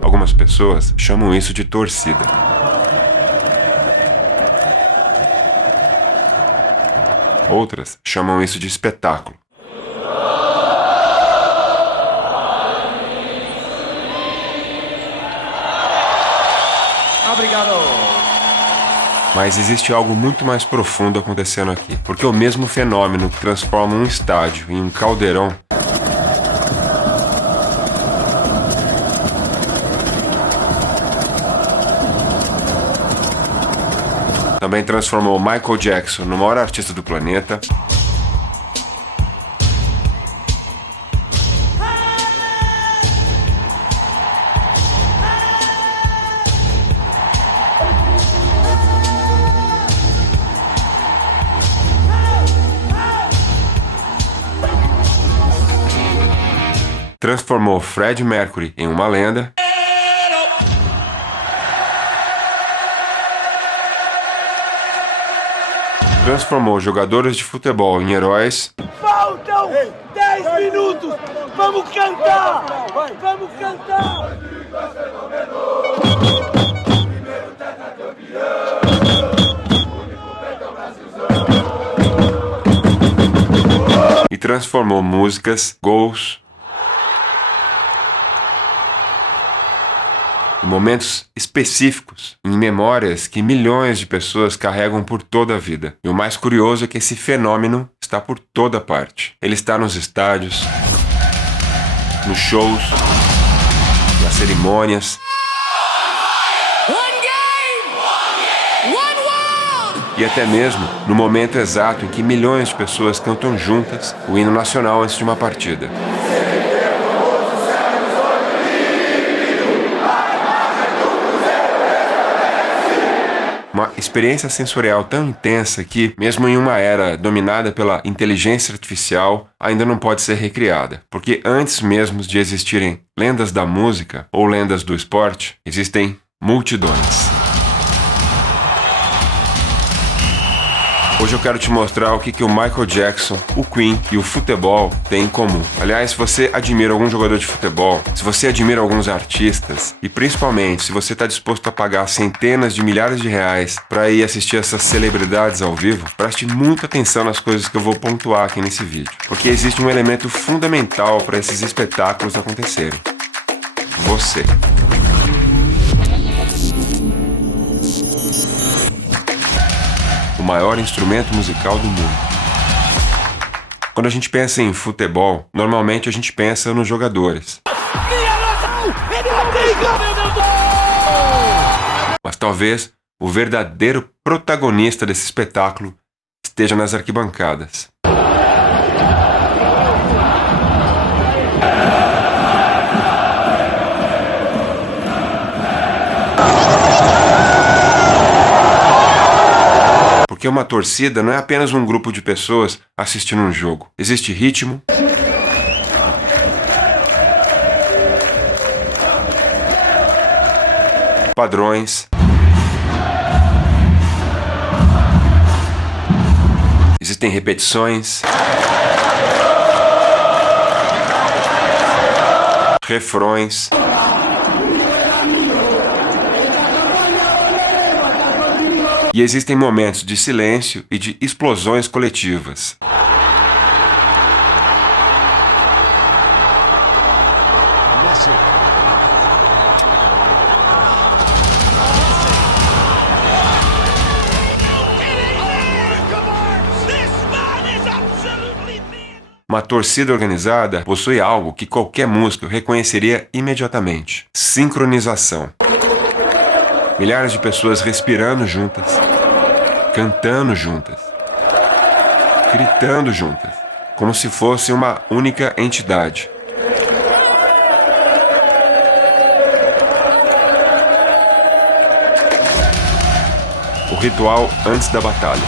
Algumas pessoas chamam isso de torcida. Outras chamam isso de espetáculo. Obrigado. Mas existe algo muito mais profundo acontecendo aqui, porque o mesmo fenômeno que transforma um estádio em um caldeirão também transformou Michael Jackson no maior artista do planeta, transformou Freddie Mercury em uma lenda, transformou jogadores de futebol em heróis, Faltam 10 minutos! Vamos cantar! Vamos cantar! e transformou músicas, gols, em momentos específicos, em memórias que milhões de pessoas carregam por toda a vida. E o mais curioso é que esse fenômeno está por toda parte. Ele está nos estádios, nos shows, nas cerimônias. E até mesmo no momento exato em que milhões de pessoas cantam juntas o hino nacional antes de uma partida. Uma experiência sensorial tão intensa que, mesmo em uma era dominada pela inteligência artificial, ainda não pode ser recriada. Porque antes mesmo de existirem lendas da música ou lendas do esporte, existem multidões. Hoje eu quero te mostrar o que o Michael Jackson, o Queen e o futebol têm em comum. Aliás, se você admira algum jogador de futebol, se você admira alguns artistas e principalmente se você está disposto a pagar centenas de milhares de reais para ir assistir essas celebridades ao vivo, preste muita atenção nas coisas que eu vou pontuar aqui nesse vídeo, porque existe um elemento fundamental para esses espetáculos acontecerem: você. O maior instrumento musical do mundo. Quando a gente pensa em futebol, normalmente a gente pensa nos jogadores. Mas talvez o verdadeiro protagonista desse espetáculo esteja nas arquibancadas. Porque uma torcida não é apenas um grupo de pessoas assistindo um jogo. Existe ritmo, padrões, existem repetições, refrões. E existem momentos de silêncio e de explosões coletivas. Uma torcida organizada possui algo que qualquer músico reconheceria imediatamente: sincronização. Milhares de pessoas respirando juntas, cantando juntas, gritando juntas, como se fosse uma única entidade. O ritual antes da batalha.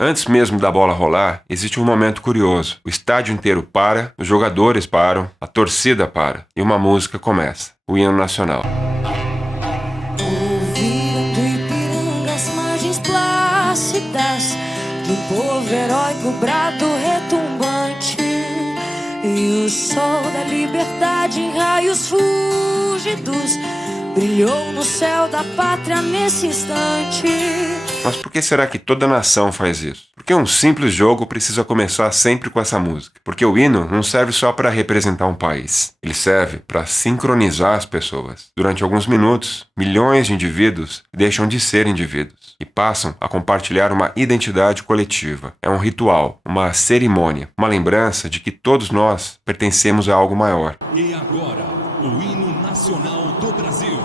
Antes mesmo da bola rolar, existe um momento curioso. O estádio inteiro para, os jogadores param, a torcida para e uma música começa, o hino nacional. Ouvi de um povo heróico, brado retumbante, e o sol da liberdade em raios fúlgidos brilhou no céu da pátria nesse instante. Mas por que será que toda nação faz isso? Porque um simples jogo precisa começar sempre com essa música. Porque o hino não serve só para representar um país. Ele serve para sincronizar as pessoas. Durante alguns minutos, milhões de indivíduos deixam de ser indivíduos e passam a compartilhar uma identidade coletiva. É um ritual, uma cerimônia, uma lembrança de que todos nós pertencemos a algo maior. E agora, o hino nacional do Brasil.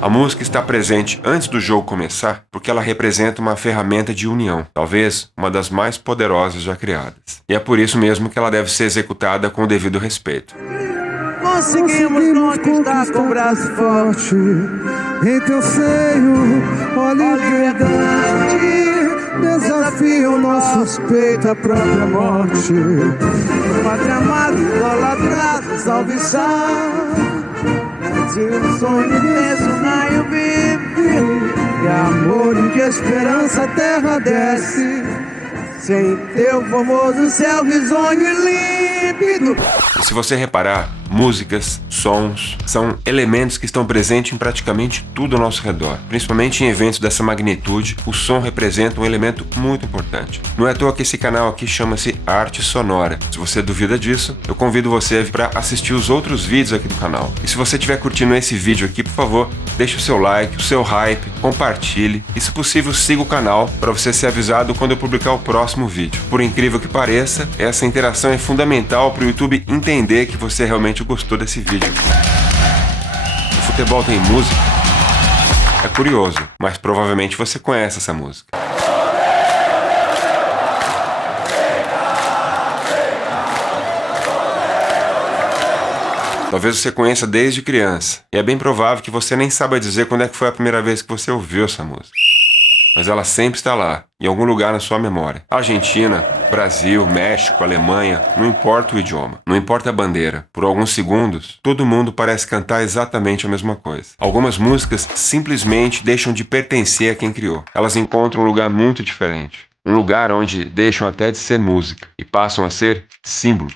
A música está presente antes do jogo começar porque ela representa uma ferramenta de união, talvez uma das mais poderosas já criadas. E é por isso mesmo que ela deve ser executada com o devido respeito. Conseguimos conquistar com o braço forte em teu seio, ó liberdade, desafia o nosso peito à própria morte. Pátria amada, idolatrada, salve, salve. Se um sonho impressionário vive, de amor e de esperança a terra desce, sem teu famoso céu risonho e límpido. E se você reparar, músicas, sons, são elementos que estão presentes em praticamente tudo ao nosso redor. Principalmente em eventos dessa magnitude, o som representa um elemento muito importante. Não é à toa que esse canal aqui chama-se Arte Sonora. Se você duvida disso, eu convido você para assistir os outros vídeos aqui do canal. E se você estiver curtindo esse vídeo aqui, por favor, deixe o seu like, o seu hype, compartilhe e, se possível, siga o canal para você ser avisado quando eu publicar o próximo vídeo. Por incrível que pareça, essa interação é fundamental para o YouTube entender que você realmente gostou desse vídeo. O futebol tem música? É curioso, mas provavelmente você conhece essa música. Talvez você conheça desde criança, e é bem provável que você nem saiba dizer quando é que foi a primeira vez que você ouviu essa música. Mas ela sempre está lá, em algum lugar na sua memória. Argentina, Brasil, México, Alemanha, não importa o idioma, não importa a bandeira. Por alguns segundos, todo mundo parece cantar exatamente a mesma coisa. Algumas músicas simplesmente deixam de pertencer a quem criou. Elas encontram um lugar muito diferente. Um lugar onde deixam até de ser música e passam a ser símbolos.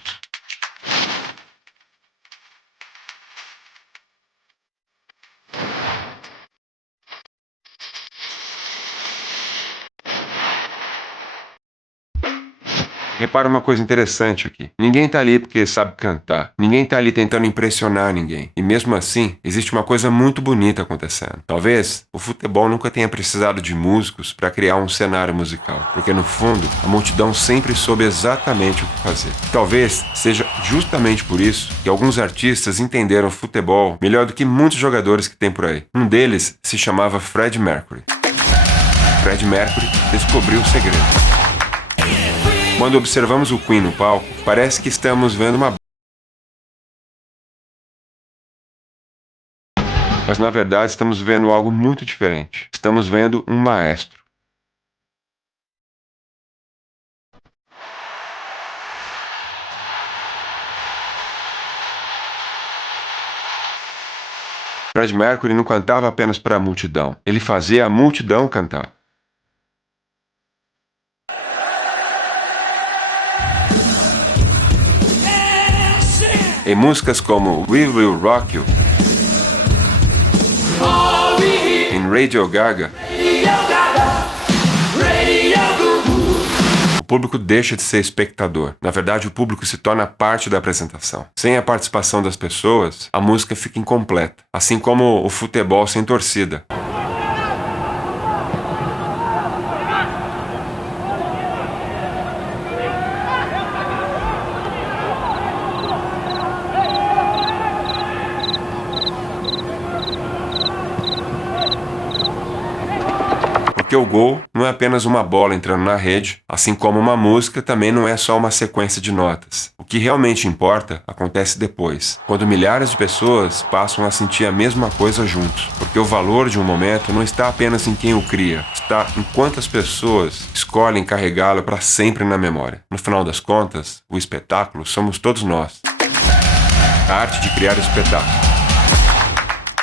Repara uma coisa interessante aqui. Ninguém tá ali porque sabe cantar. Ninguém tá ali tentando impressionar ninguém. E mesmo assim, existe uma coisa muito bonita acontecendo. Talvez o futebol nunca tenha precisado de músicos para criar um cenário musical. Porque no fundo, a multidão sempre soube exatamente o que fazer. Talvez seja justamente por isso que alguns artistas entenderam o futebol melhor do que muitos jogadores que tem por aí. Um deles se chamava Freddie Mercury. Freddie Mercury descobriu o segredo. Quando observamos o Queen no palco, parece que estamos vendo uma... Mas na verdade estamos vendo algo muito diferente. Estamos vendo um maestro. Freddie Mercury não cantava apenas para a multidão. Ele fazia a multidão cantar. Em músicas como We Will Rock You, em Radio Gaga, o público deixa de ser espectador. Na verdade, o público se torna parte da apresentação. Sem a participação das pessoas, a música fica incompleta. Assim como o futebol sem torcida. Porque o gol não é apenas uma bola entrando na rede, assim como uma música também não é só uma sequência de notas. O que realmente importa acontece depois, quando milhares de pessoas passam a sentir a mesma coisa juntos, porque o valor de um momento não está apenas em quem o cria, está em quantas pessoas escolhem carregá-lo para sempre na memória. No final das contas, o espetáculo somos todos nós. A arte de criar espetáculo.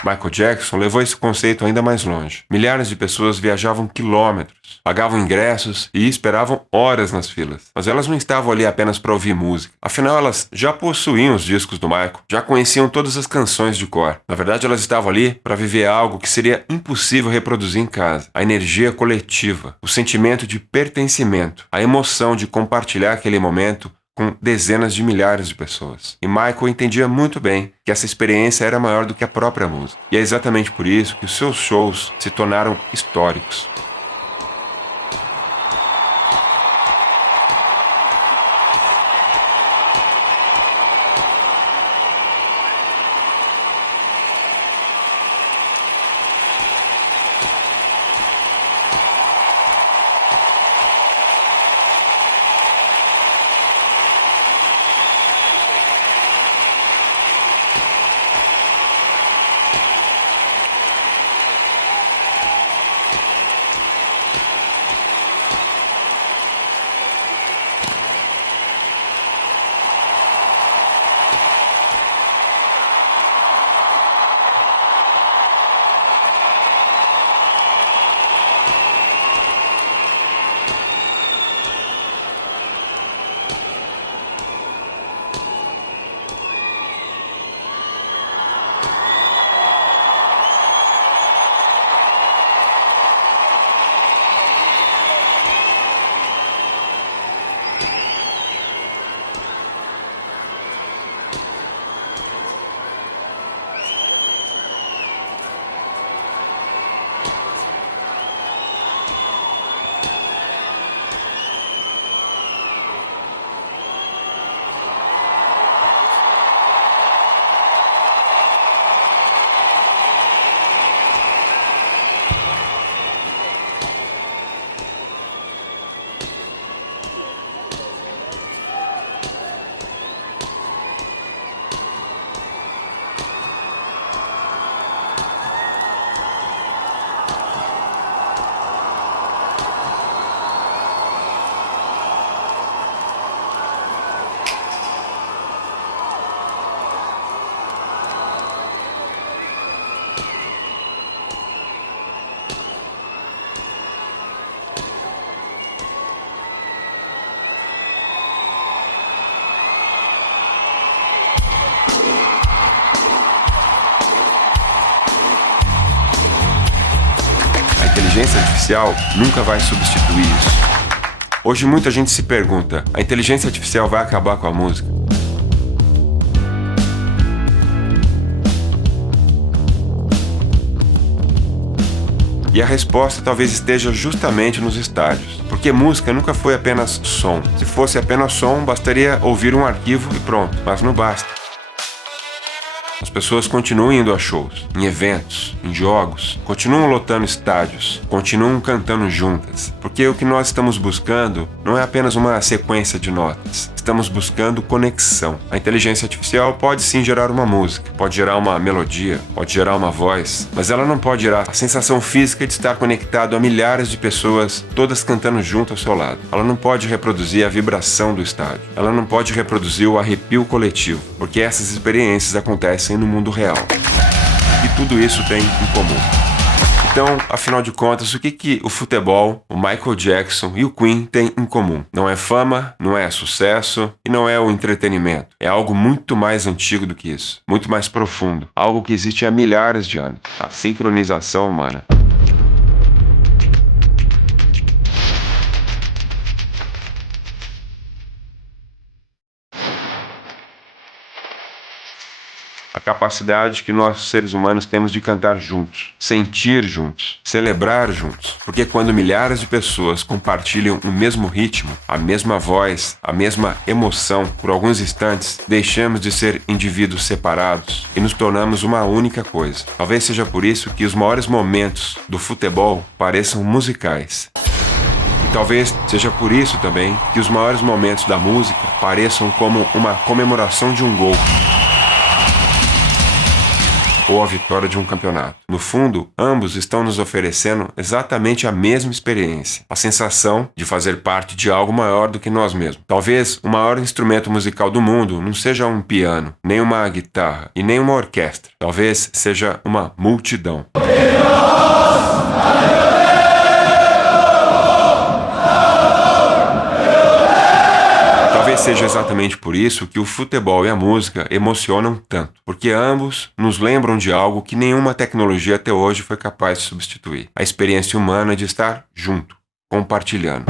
Michael Jackson levou esse conceito ainda mais longe. Milhares de pessoas viajavam quilômetros, pagavam ingressos e esperavam horas nas filas. Mas elas não estavam ali apenas para ouvir música. Afinal, elas já possuíam os discos do Michael, já conheciam todas as canções de cor. Na verdade, elas estavam ali para viver algo que seria impossível reproduzir em casa. A energia coletiva, o sentimento de pertencimento, a emoção de compartilhar aquele momento com dezenas de milhares de pessoas. E Michael entendia muito bem que essa experiência era maior do que a própria música. E é exatamente por isso que os seus shows se tornaram históricos. A inteligência artificial nunca vai substituir isso. Hoje muita gente se pergunta, a inteligência artificial vai acabar com a música? E a resposta talvez esteja justamente nos estádios, porque música nunca foi apenas som. Se fosse apenas som, bastaria ouvir um arquivo e pronto, mas não basta. As pessoas continuam indo a shows, em eventos, em jogos, continuam lotando estádios, continuam cantando juntas, porque o que nós estamos buscando não é apenas uma sequência de notas, estamos buscando conexão. A inteligência artificial pode sim gerar uma música, pode gerar uma melodia, pode gerar uma voz, mas ela não pode gerar a sensação física de estar conectado a milhares de pessoas, todas cantando junto ao seu lado. Ela não pode reproduzir a vibração do estádio, ela não pode reproduzir o arrepio coletivo, porque essas experiências acontecem no mundo real. E tudo isso tem em comum. Então, afinal de contas, o que o futebol, o Michael Jackson e o Queen têm em comum? Não é fama, não é sucesso e não é o entretenimento. É algo muito mais antigo do que isso, muito mais profundo. Algo que existe há milhares de anos. A sincronização humana. A capacidade que nós, seres humanos, temos de cantar juntos, sentir juntos, celebrar juntos. Porque quando milhares de pessoas compartilham o mesmo ritmo, a mesma voz, a mesma emoção, por alguns instantes, deixamos de ser indivíduos separados e nos tornamos uma única coisa. Talvez seja por isso que os maiores momentos do futebol pareçam musicais. E talvez seja por isso também que os maiores momentos da música pareçam como uma comemoração de um gol ou a vitória de um campeonato. No fundo, ambos estão nos oferecendo exatamente a mesma experiência, a sensação de fazer parte de algo maior do que nós mesmos. Talvez o maior instrumento musical do mundo não seja um piano, nem uma guitarra e nem uma orquestra. Talvez seja uma multidão. Talvez seja exatamente por isso que o futebol e a música emocionam tanto, porque ambos nos lembram de algo que nenhuma tecnologia até hoje foi capaz de substituir: a experiência humana de estar junto, compartilhando.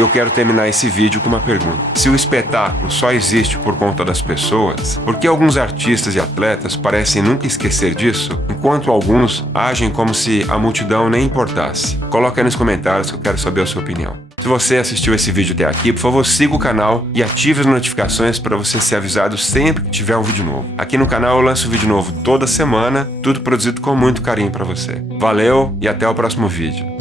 Eu quero terminar esse vídeo com uma pergunta. Se o espetáculo só existe por conta das pessoas, por que alguns artistas e atletas parecem nunca esquecer disso, enquanto alguns agem como se a multidão nem importasse? Coloca aí nos comentários que eu quero saber a sua opinião. Se você assistiu esse vídeo até aqui, por favor, siga o canal e ative as notificações para você ser avisado sempre que tiver um vídeo novo. Aqui no canal eu lanço vídeo novo toda semana, tudo produzido com muito carinho para você. Valeu e até o próximo vídeo.